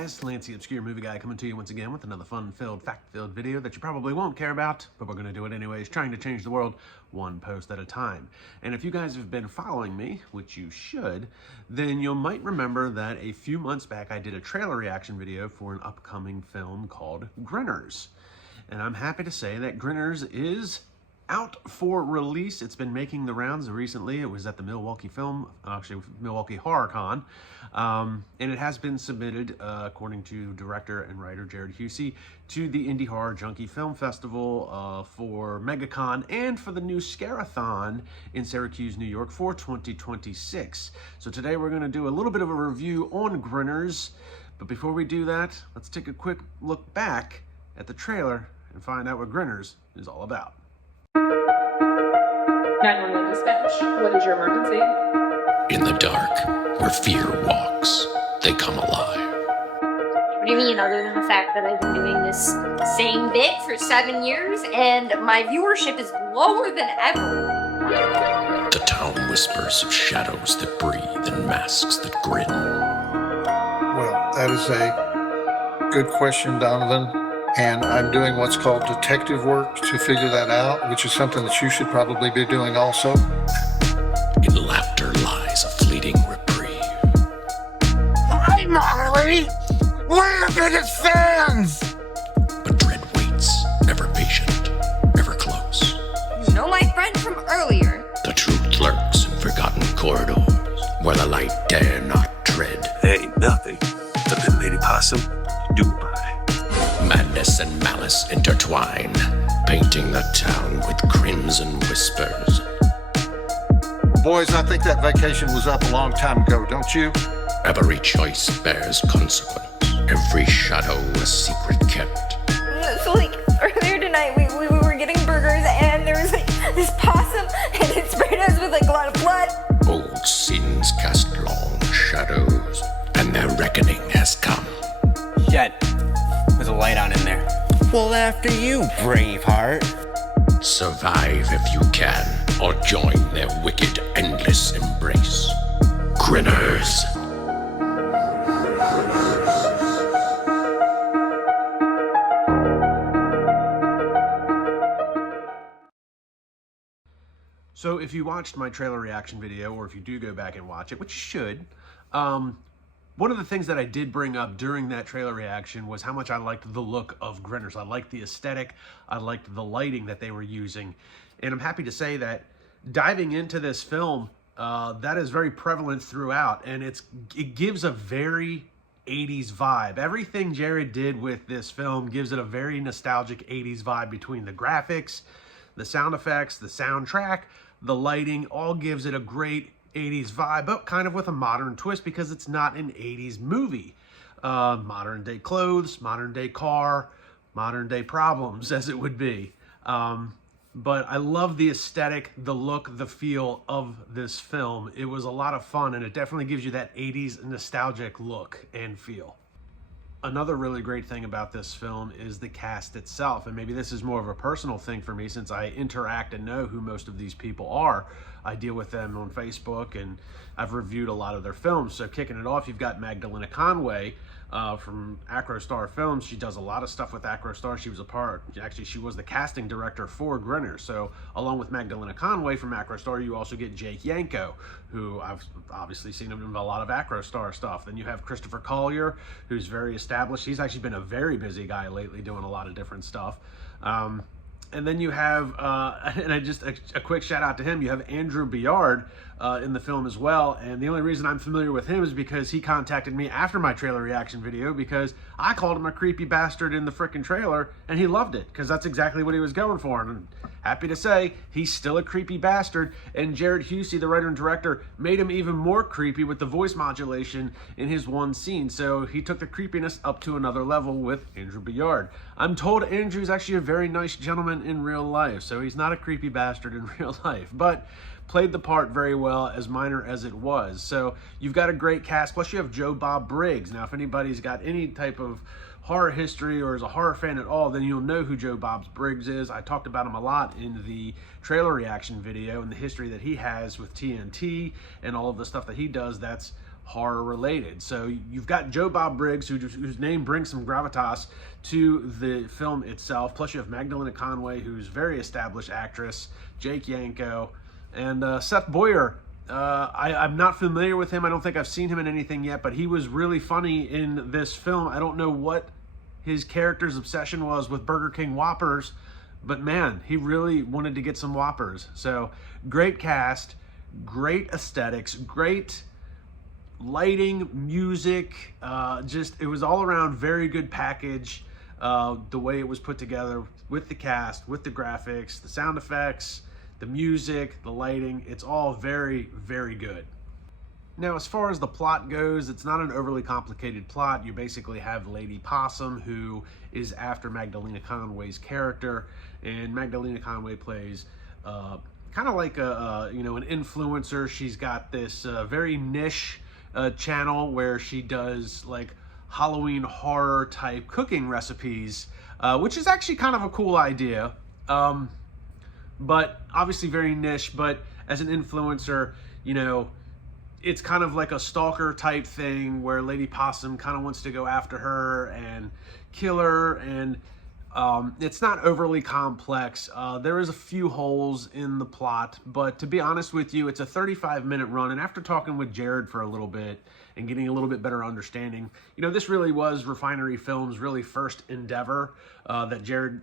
guys, Lance the Obscure Movie Guy coming to you once again with another fun-filled, fact-filled video that you probably won't care about, but we're going to do it anyways, trying to change the world one post at a time. And if you guys have been following me, which you should, then you might remember that a few months back I did a trailer reaction video for an upcoming film called Grinners. And I'm happy to say that Grinners is out for release. It's been making the rounds recently. It was at the Milwaukee Horror Con, and it has been submitted, according to director and writer Jared Husey, to the Indie Horror Junkie Film Festival for MegaCon and for the new Scarathon in Syracuse, New York for 2026. So today we're going to do a little bit of a review on Grinners, but before we do that, let's take a quick look back at the trailer and find out what Grinners is all about. 911 dispatch. What is your emergency? In the dark, where fear walks, they come alive. What do you mean, other than the fact that I've been doing this same bit for 7 years and my viewership is lower than ever? The town whispers of shadows that breathe and masks that grin. Well, that is a good question, Donovan. And I'm doing what's called detective work to figure that out, which is something that you should probably be doing also. In laughter lies a fleeting reprieve. Hi, Marley! We're your biggest fans! But dread waits, ever patient, ever close. You know my friend from earlier. The truth lurks in forgotten corridors, where the light dare not tread. There ain't nothing the little lady possum can do about it. Madness and malice intertwine, painting the town with crimson whispers. Boys, I think that vacation was up a long time ago, don't you? Every choice bears consequence, every shadow a secret kept. So like earlier tonight we were getting burgers and there was like this possum and it sprayed us with like a lot of blood. Old sins cast long shadows, and their reckoning has come. Shit. There's a light on in there. Well, after you, Braveheart. Survive if you can, or join their wicked, endless embrace. Grinners. So if you watched my trailer reaction video, or if you do go back and watch it, which you should, one of the things that I did bring up during that trailer reaction was how much I liked the look of Grinners. I liked the aesthetic, I liked the lighting that they were using, and I'm happy to say that diving into this film, that is very prevalent throughout, and it gives a very 80s vibe. Everything Jared did with this film gives it a very nostalgic 80s vibe between the graphics, the sound effects, the soundtrack, the lighting, all gives it a great 80s vibe, but kind of with a modern twist because it's not an 80s movie. Modern day clothes, modern day car, modern day problems, as it would be. But I love the aesthetic, the look, the feel of this film. It was a lot of fun, and it definitely gives you that 80s nostalgic look and feel. Another really great thing about this film is the cast itself, and maybe this is more of a personal thing for me since I interact and know who most of these people are. I deal with them on Facebook, and I've reviewed a lot of their films. So kicking it off, you've got Magdalena Conway from Acrostar Films. She does a lot of stuff with Acrostar. She was the casting director for Grinners. So along with Magdalena Conway from Acrostar, you also get Jake Yanko, who I've obviously seen him in a lot of Acrostar stuff. Then you have Christopher Collier, who's very established. He's actually been a very busy guy lately doing a lot of different stuff. And then you have, a quick shout out to him, you have Andrew Biard in the film as well. And the only reason I'm familiar with him is because he contacted me after my trailer reaction video because I called him a creepy bastard in the frickin' trailer and he loved it because that's exactly what he was going for. And I'm happy to say he's still a creepy bastard. And Jared Husey, the writer and director, made him even more creepy with the voice modulation in his one scene. So he took the creepiness up to another level with Andrew Biard. I'm told Andrew's actually a very nice gentleman in real life, so he's not a creepy bastard in real life, but played the part very well, as minor as it was. So you've got a great cast, plus you have Joe Bob Briggs. Now, if anybody's got any type of horror history or is a horror fan at all, then you'll know who Joe Bob Briggs is. I talked about him a lot in the trailer reaction video and the history that he has with TNT and all of the stuff that he does that's horror related. So you've got Joe Bob Briggs, whose name brings some gravitas to the film itself. Plus you have Magdalena Conway, who's a very established actress, Jake Yanko, and Seth Boyer. I'm not familiar with him. I don't think I've seen him in anything yet, but he was really funny in this film. I don't know what his character's obsession was with Burger King Whoppers, but man, he really wanted to get some Whoppers. So great cast, great aesthetics, great lighting, music, it was all around very good package. The way it was put together with the cast, with the graphics, the sound effects, the music, the lighting, it's all very, very good. Now, as far as the plot goes, it's not an overly complicated plot. You basically have Lady Possum, who is after Magdalena Conway's character, and Magdalena Conway plays kind of like an influencer. She's got this very niche channel where she does like Halloween horror type cooking recipes, which is actually kind of a cool idea. But obviously very niche, but as an influencer, it's kind of like a stalker type thing where Lady Possum kind of wants to go after her and kill her, and it's not overly complex. There is a few holes in the plot, but to be honest with you, it's a 35-minute run, and after talking with Jared for a little bit and getting a little bit better understanding, this really was Refinery Films' really first endeavor that Jared,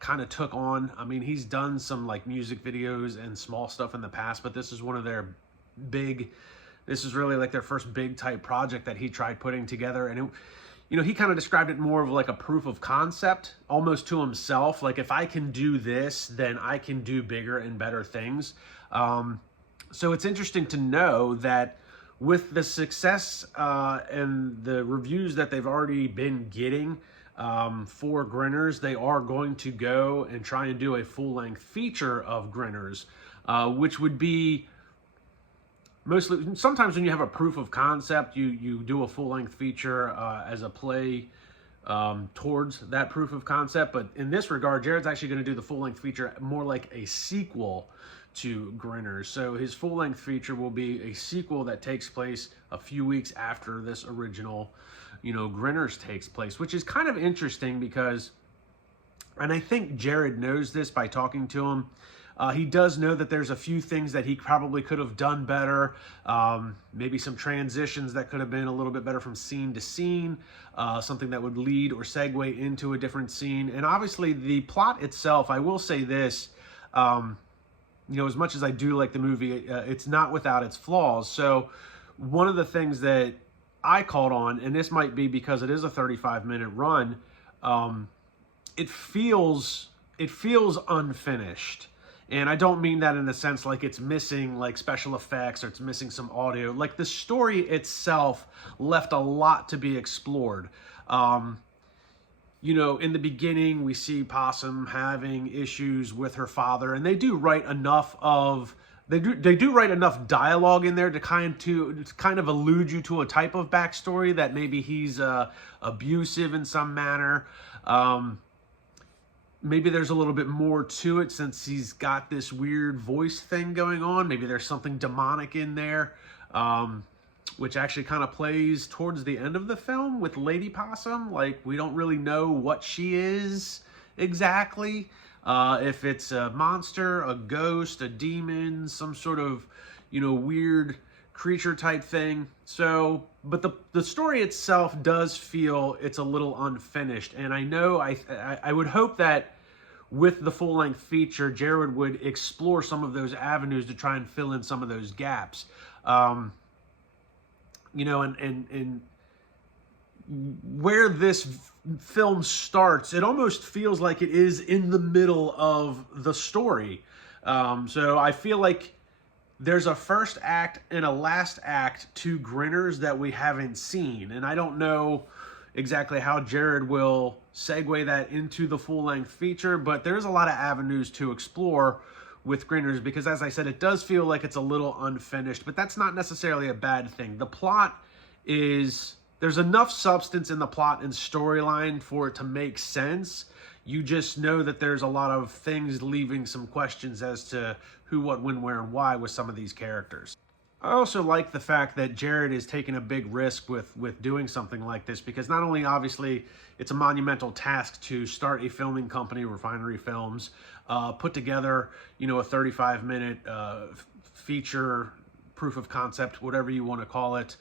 kind of took on. I mean, he's done some like music videos and small stuff in the past, but this is one of their this is really like their first big type project that he tried putting together. And he kind of described it more of like a proof of concept, almost to himself. Like, if I can do this, then I can do bigger and better things. So it's interesting to know that with the success and the reviews that they've already been getting for Grinners, they are going to go and try and do a full-length feature of Grinners, which would be mostly, sometimes when you have a proof of concept, you do a full-length feature as a play towards that proof of concept. But in this regard, Jared's actually going to do the full-length feature more like a sequel to Grinners. So his full-length feature will be a sequel that takes place a few weeks after this original, Grinners takes place, which is kind of interesting because, and I think Jared knows this by talking to him, he does know that there's a few things that he probably could have done better, maybe some transitions that could have been a little bit better from scene to scene, something that would lead or segue into a different scene. And obviously the plot itself, I will say this, as much as I do like the movie, it's not without its flaws. So one of the things that I called on, and this might be because it is a 35-minute run, it feels unfinished. And I don't mean that in the sense like it's missing like special effects or it's missing some audio. Like, the story itself left a lot to be explored. In the beginning, we see Possum having issues with her father, and they do write enough dialogue in there to kind of allude you to a type of backstory that maybe he's abusive in some manner. Maybe there's a little bit more to it since he's got this weird voice thing going on. Maybe there's something demonic in there, which actually kind of plays towards the end of the film with Lady Possum. Like, we don't really know what she is exactly. If it's a monster, a ghost, a demon, some sort of, weird creature type thing. So, but the story itself does feel it's a little unfinished. And I know, I would hope that with the full-length feature, Jared would explore some of those avenues to try and fill in some of those gaps. And where this film starts, it almost feels like it is in the middle of the story. So I feel like there's a first act and a last act to Grinners that we haven't seen. And I don't know exactly how Jared will segue that into the full-length feature, but there's a lot of avenues to explore with Grinners because, as I said, it does feel like it's a little unfinished, but that's not necessarily a bad thing. The plot is, there's enough substance in the plot and storyline for it to make sense. You just know that there's a lot of things leaving some questions as to who, what, when, where, and why with some of these characters. I also like the fact that Jared is taking a big risk with doing something like this, because not only obviously it's a monumental task to start a filming company, Refinery Films, put together, you know, a 35-minute feature, proof of concept, whatever you want to call it.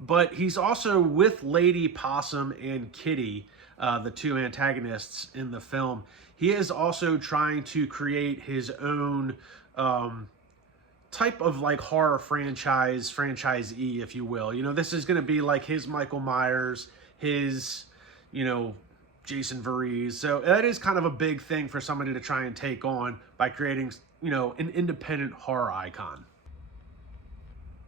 But he's also with Lady Possum and Kitty, the two antagonists in the film. He is also trying to create his own type of like horror franchisee, if you will. You know, this is going to be like his Michael Myers, his, you know, Jason Voorhees. So that is kind of a big thing for somebody to try and take on by creating, you know, an independent horror icon.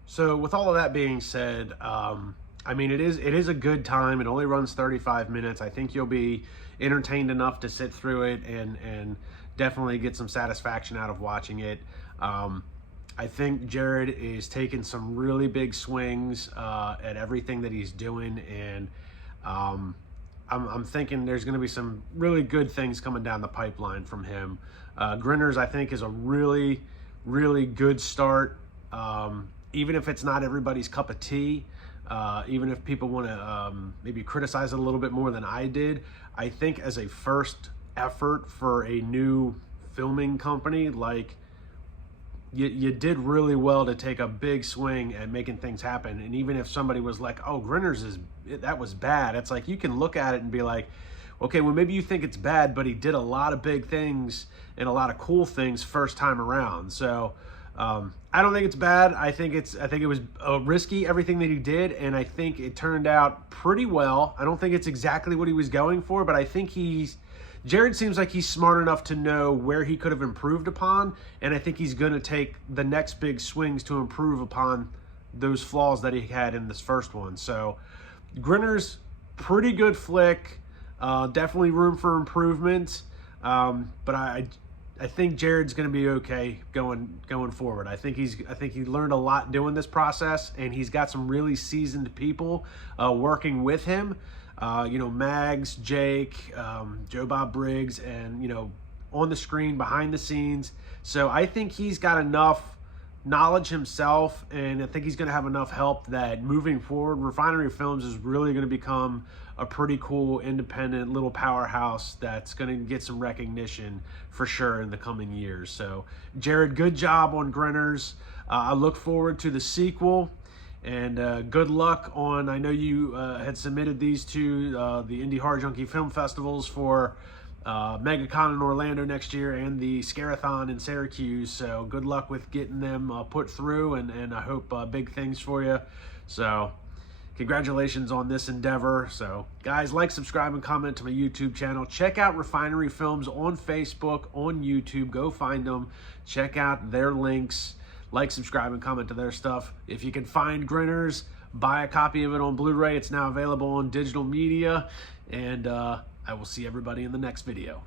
So with all of that being said, I mean, it is a good time. It only runs 35 minutes. I think you'll be entertained enough to sit through it and definitely get some satisfaction out of watching it. I think Jared is taking some really big swings at everything that he's doing, and I'm thinking there's going to be some really good things coming down the pipeline from him. Grinners, I think, is a really, really good start. Even if it's not everybody's cup of tea, even if people want to maybe criticize it a little bit more than I did, I think as a first effort for a new filming company, like, you did really well to take a big swing at making things happen. And even if somebody was like, oh, Grinners that was bad, it's like you can look at it and be like, okay, well, maybe you think it's bad, but he did a lot of big things and a lot of cool things first time around. So I don't think it's bad. I think it was risky, everything that he did, and I think it turned out pretty well. I don't think it's exactly what he was going for, but I think Jared seems like he's smart enough to know where he could have improved upon, and I think he's going to take the next big swings to improve upon those flaws that he had in this first one. So Grinners, pretty good flick, definitely room for improvement, but I think Jared's going to be okay going forward. I think he learned a lot doing this process, and he's got some really seasoned people working with him. You know, Mags, Jake, Joe Bob Briggs, and, you know, on the screen, behind the scenes. So I think he's got enough knowledge himself, and I think he's going to have enough help that moving forward, Refinery Films is really going to become a pretty cool independent little powerhouse that's going to get some recognition for sure in the coming years. So Jared, good job on Grinners. I look forward to the sequel, and good luck on, I know you had submitted these to the Indie Horror Junkie Film Festivals for MegaCon in Orlando next year and the Scarathon in Syracuse. So good luck with getting them put through, and I hope big things for you. So congratulations on this endeavor. So guys, like, subscribe, and comment to my YouTube channel. Check out Refinery Films on Facebook, on YouTube. Go find them. Check out their links. Like, subscribe, and comment to their stuff. If you can find Grinners, buy a copy of it on Blu-ray. It's now available on digital media. And I will see everybody in the next video.